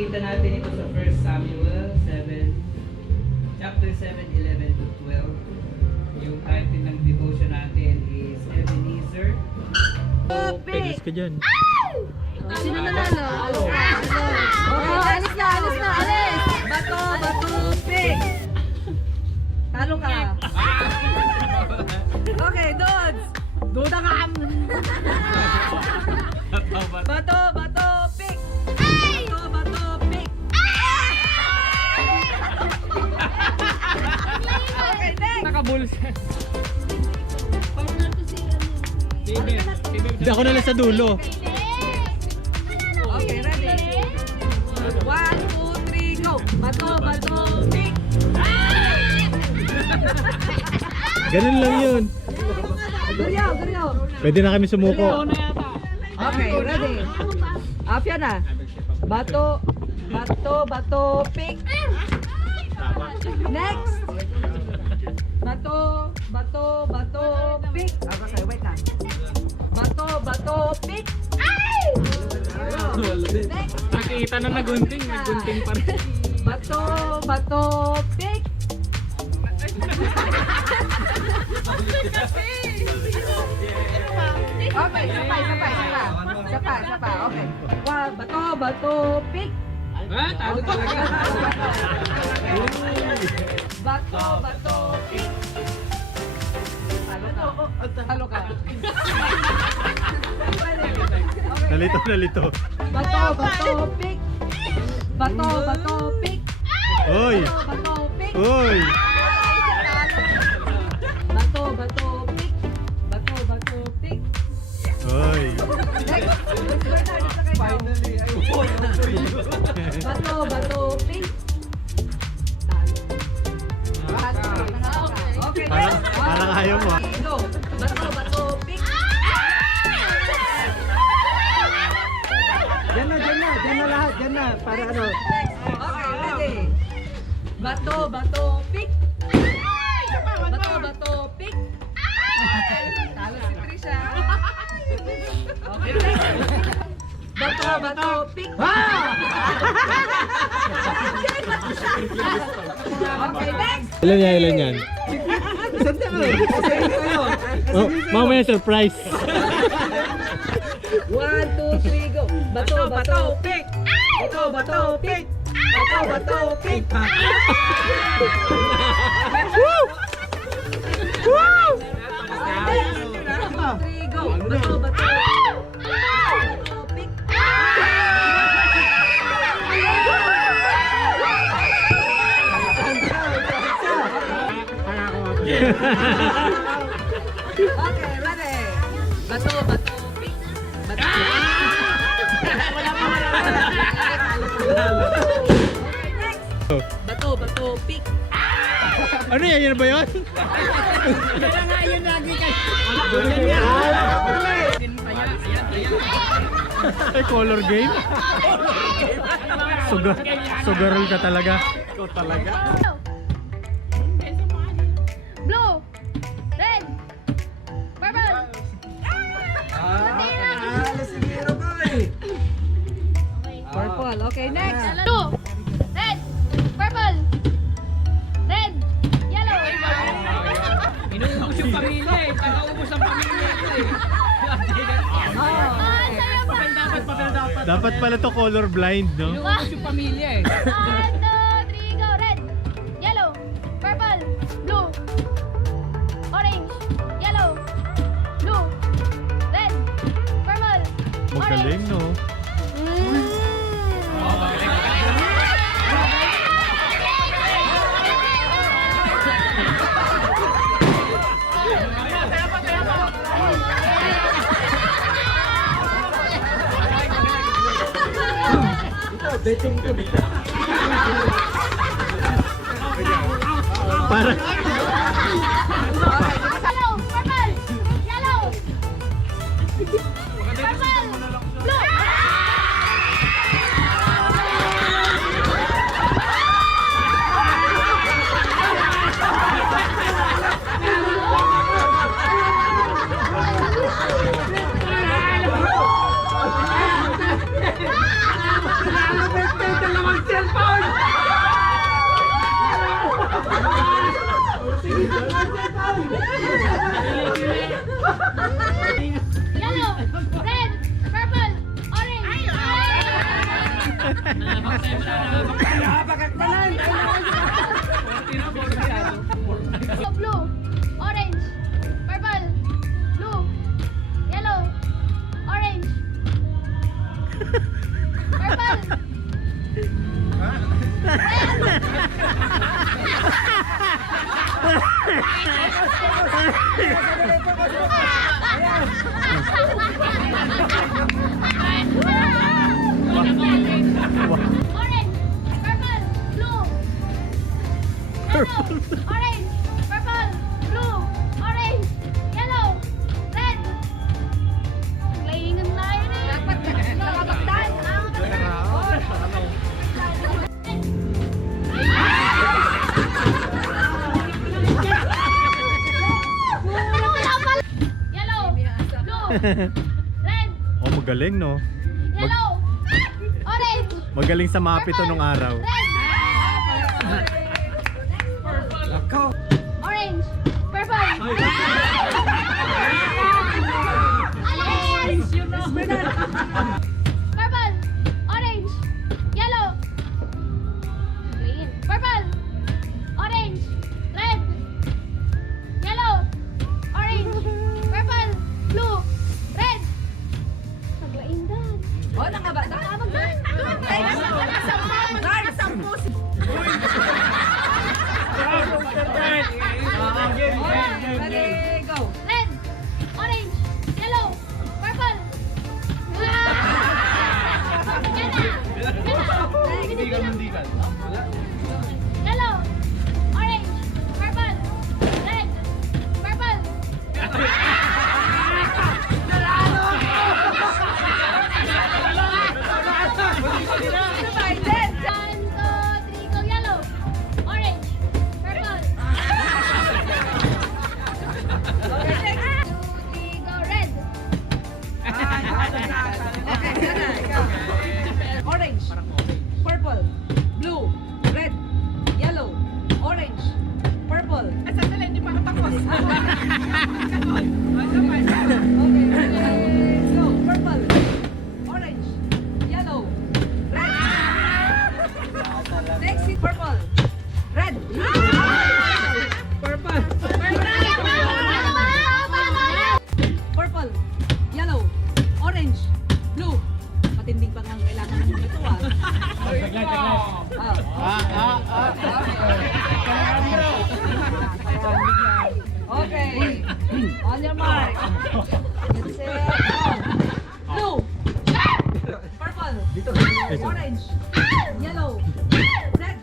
Makikita natin ito sa 1 Samuel 7, chapter 7, 11 to 12. Yung title ng devotion natin is Ebenezer. Pegas ka dyan. Sino nanalo? Alis na, alis! Bato, pig! Talo ka. Okay, Dodds! Duda ka! Bato, pig! Bato, pig! Okay, next! Nakabulsa. Hindi ako nalang sa dulo. Okay, ready? 1, 2, 3, go! Bato, pig! Ganun lang yun. Guryo! Pwede na kami sumuko. Okay, ready? Afya na. Bato, pig. Next. Bato, pig. Okay, wait na. Bato, pig. Next. Nakita na nagunting pa rin. Bato, pig. Okay, sapa. Okay. Bato, pig. Talo talaga. Bato, pig. Talo ka. Nalito. Bato, pig. Bato, pig. Oy! Bato, pig. Oy! Bato, pig. Pig. Oy! Next. Finally, I won. Bato, pig. Okay. Parang ayaw mo, ah. Go. Bato, pig. Diyan na lahat, diyan na. Para ano? Okay, ready. Bato, pig. Bato, pig. Talo si Trisha. Okay, next. Bato, pig. Okay, next. Ilan yan? Sante ka eh. Sante kayo. Oh, mamaya surprise. 1, 2, 3, go. Bato, pig. Bato, pig. Bato, pig. Woo! 3, go. Bato, pig. Okay, ready. Bato, pig. Bato. Bato, pig. Ano yan? Yan ba yun? Ay, color game? Sugarol ka talaga. Ikaw talaga? Blue, red, purple. Siguro ba eh. Purple. Okay, next. Blue, red, purple, red, yellow. Inuubos yung pamilya eh. Pag-aubos ang pamilya eh. Dapat pala to color blind, no? Inuubos yung pamilya eh. 1, 2, 3, go. Red, yellow, purple, blue, orange, yellow, blue, red, purple, Magaling, no? Betting ko. Para Yellow, purple, yellow, purple, blue. So, blue, orange, purple, blue, yellow, orange, purple, orange, purple, blue, yellow, orange, purple, blue, orange, yellow, red. Laingan na yun eh. Dapat nakabagdan. Yellow, blue, red, Oh, magaling no. yellow, orange, Magaling sa mapito nung araw. red, Nakaw. orange, purple. Purple, orange, yellow, green, purple, orange, red, yellow, orange, purple, blue, red. Naglaindan. Oh, nakabata. Ready, go. Red, orange, yellow, purple. Yellow, orange, purple, red, purple. Divided. 1, 2, 3, go yellow, orange, purple. 2, 3, go red. Okay, sana, ikaw. Orange, purple, blue, red, yellow, orange, purple. Ay, sandali, hindi pa natapos. Okay, let's go. Purple, orange, yellow, red. Next is purple, red. Purple. Purple, yellow, orange, blue. Matinding pang ang kailangan mo ito ah. Okay. On your mark. Let's say blue, purple, orange, yellow, red.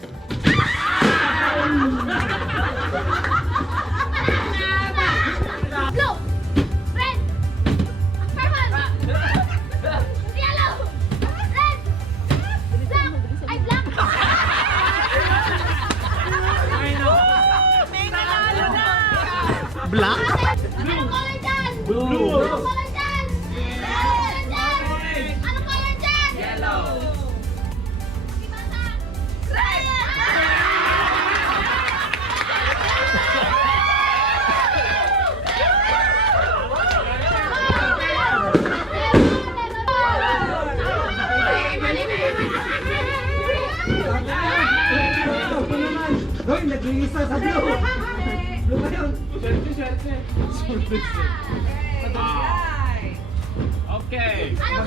Blue, red, purple, yellow, red, black. Ay, black. Black? Anong color dyan? Blue. Anong color dyan? Anong color dyan? Yellow. Pakibasa. Red. Hoy, nag-iisa sa blue. Blue ba yun? Anong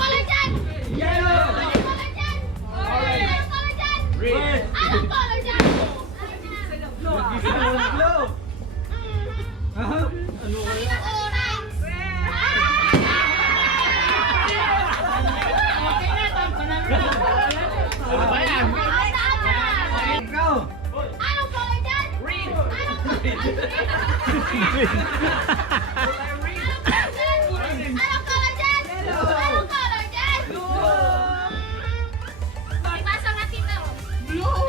color dyan? Yellow. Anong color dyan? Anong color dyan? Red. Anong color dyan? Blue. Orange. Ikaw. Anong color dyan? Green. Anong color dyan? Anong color dyan? Anong color dyan? Ibasa natin na. Blue.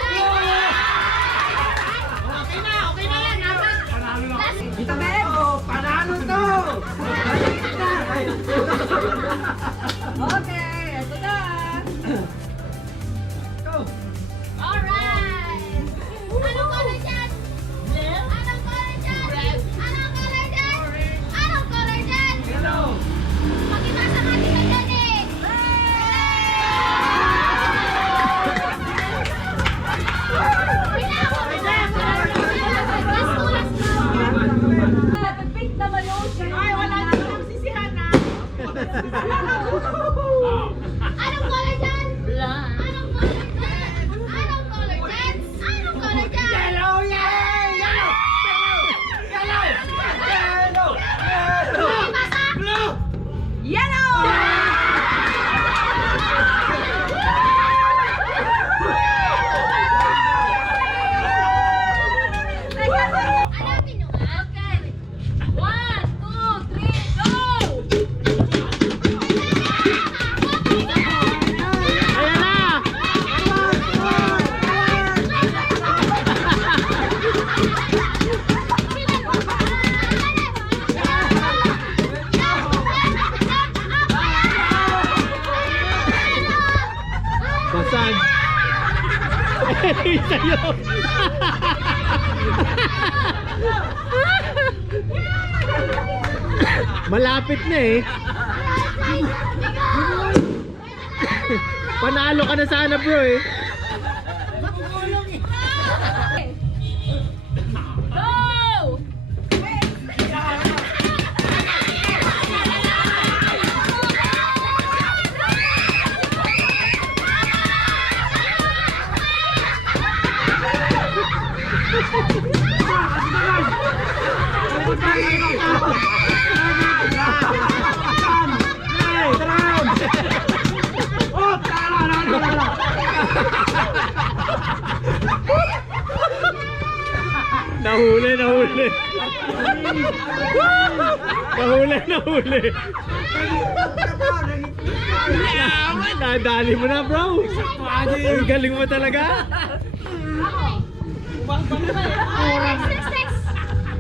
Okay na yan. Last. Dito, Ben. Panalo to! Okay, ito na. Go! Alright. Anong color dyan? Anong color dyan? Anong color dyan? Anong color dyan? Yellow. Pakibasa natin na dyan eh. Anong color dyan? Anong color dyan? Anong color dyan? Anong color dyan? Yellow! Yay! Yellow! Yellow! Yellow! Yellow! Blue! Yellow! Hanapin nyo nga. Okay. 1, 2, 3, go! Ayan na! Basag! Eh, sa'yo! Malapit na eh. Panalo ka na sana bro eh. Go! Nahuli, nahuli. Nahuli, nahuli. Nadali mo na bro. Ang galing mo talaga.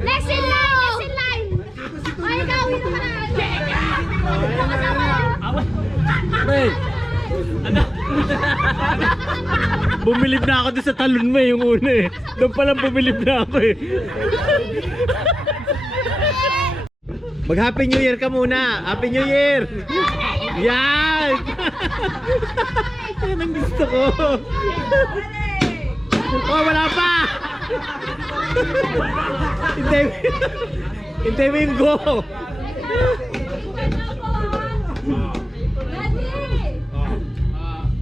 Next in line! Next in line! Ay, ikaw! Ito ka na! Bumilib na ako doon sa talon mo yung una eh. Doon palang bumilib na ako eh. Mag Happy New Year ka muna. Happy New Year. Yan. Yan ang gusto ko. Oh, wala pa. Hintay mo yung go. Ready?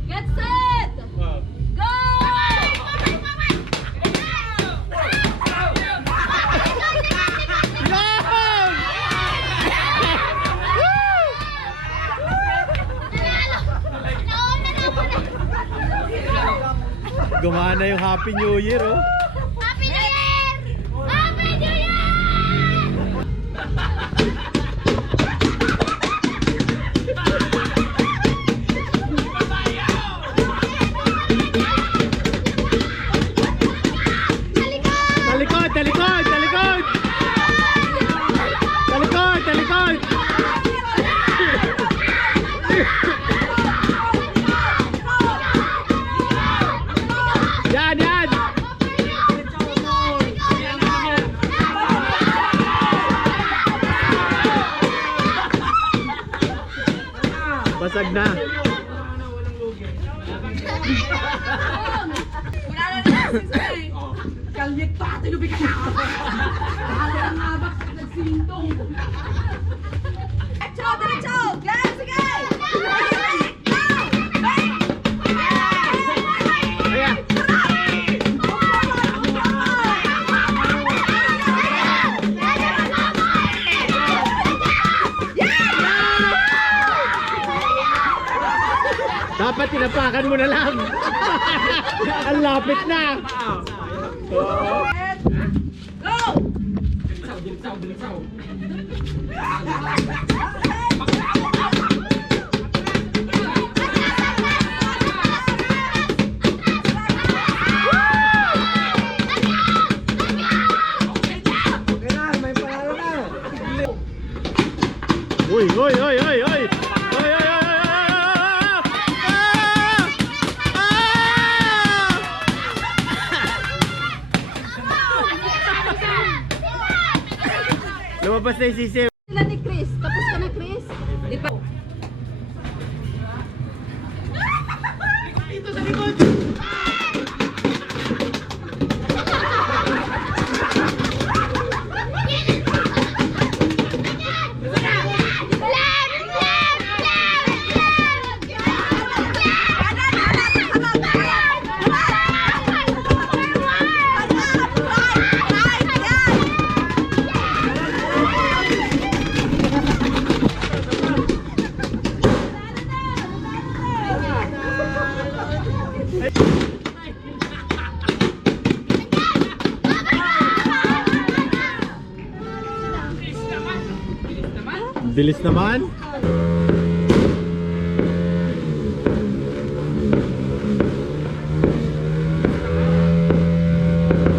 Get set! Go! Gumana yung Happy New Year oh. Happy New Year! Happy New Year! Talikod, talikod, talikod. Talikod, talikod. Yan, yan. Basag na. Wala na nagsisay. Kalyet pa, tinubi ka na. Bahala ang habak, nagsintong. Diretso, diretso! Yan, sige! Ayan. Dapat tinapakan mo na lang. Ang lapit na. Go! Okay na, may panalo na. Uy, uy, uy, uy, uy. Uy, uy, uy, uy, uy. Lumabas na yung sisiw. Sila ni Chris. Tapos ka na, Chris? Di pa. Left! Left! Left! Bilis naman.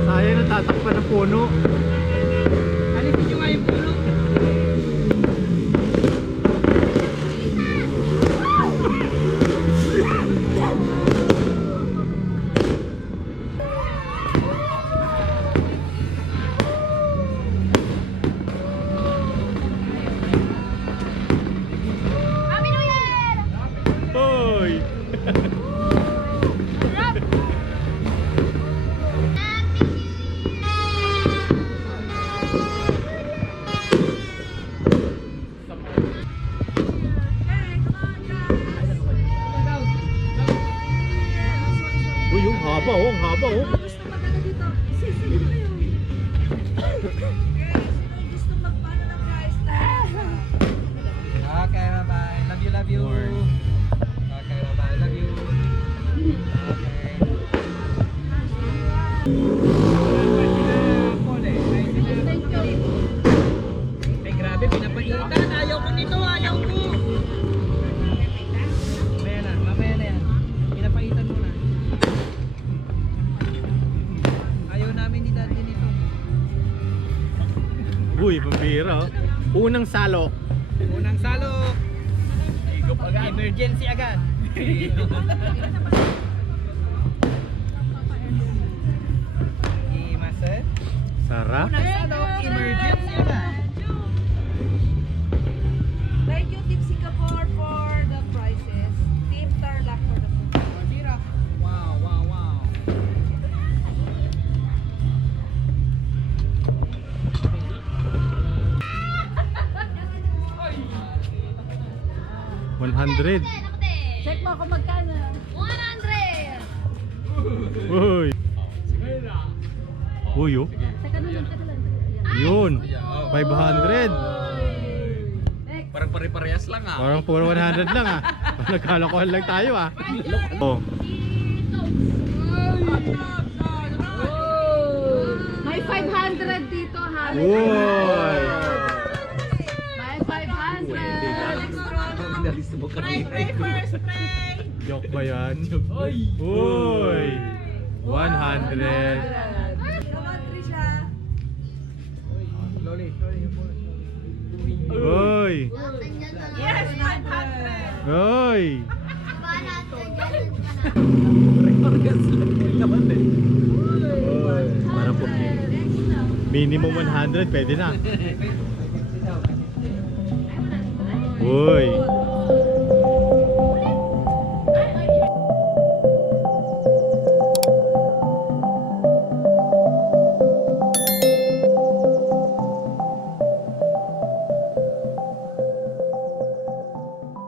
Sayang natatakpan ng puno. Alisin nyo nga yung puno. Happy New Year! Hoy! Uy, yung haba oh, ang haba oh. Gusto magano dito? Sino kayo? Sino gusto magpano ng price tag? Okay, bye-bye. Love you, love you. Okay, bye-bye. Love you. Okay. Ay, grabe, pinapaitan. Ayaw ko nito, ayaw ko. Mamaya na yan. Pinapaitan mo na. Ayaw namin ni dati nito. Uy, pambira oh. Unang salok. Unang salok. Higop agad. Emergency agad. Imaset. Sarap. Unang salok. Emergency agad. Thank you Team Singapore for the prizes. Team Tarlac for the food. Wow, wow, wow. $100. Check mo kung magkano. 100! Uy. Uy oh. Teka lang. Yun. 500. Parang pare-parehas lang ah. Parang puro 100 lang ah. Nagkalokohan lang tayo ah. Oh. May 500 dito ha. Uy. May 500. Pinalis mo kanina. Joke ba yan? Uy. 100. Naman Trisha. Slowly, slowly. Uy. Yes, 500. Uy. Bahala to. Pare-parehas lang naman eh. Uy. Para po. Minimum 100 pwede na. Uy.